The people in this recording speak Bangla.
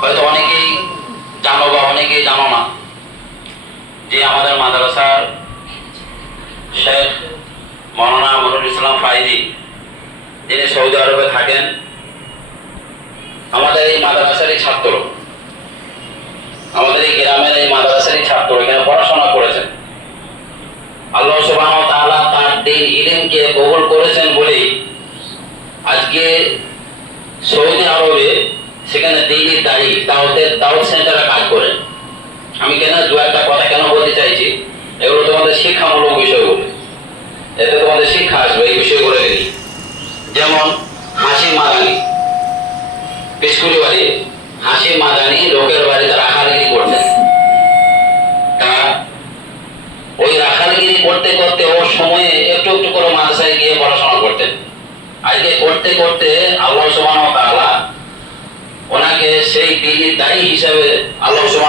হয়তো অনেকেই জানো বা অনেকেই জানো না যে আমাদের মাদ্রাসার শেখ মৌলানা মনিরুল ইসলাম ফাইজি, যিনি সৌদি আরবে থাকেন, আমাদের এই মাদ্রাসারই ছাত্র, আমাদের এই গ্রামের এই মাদ্রাসারই ছাত্র, এখানে পড়াশোনা করেছেন। আল্লাহ সুবহানাহু ওয়া তাআলা তার দ্বীন ইলমকে কবুল করেছেন বলেই আজকে সৌদি আরবে সেখানে দ্বীনি দায়ী দাওয়াত সেন্টারে কাজ করেন। আমি কেন দু একটা কথা কেন বলতে চাইছি, এগুলো তোমাদের শিক্ষামূলক বিষয়গুলো, এতে তোমাদের শিক্ষা আসবে এই বিষয়গুলো নিয়ে। যেমন হাসি মাদানি, পিসকুলি বাড়ি হাসি মাদানি লোকের বাড়িতে রাখালগিরি করতেন। তা ওই রাখালগিরি করতে করতে ওর সময়ে একটু একটু করে মাদ্রাসায় গিয়ে পড়াশোনা করতেন। আজকে করতে করতে আল্লাহ সুবহানাহু ওয়া তাআলা ওনাকে সেই দ্বীনি দায়ী হিসেবে আল্লাহ সুবহানাহু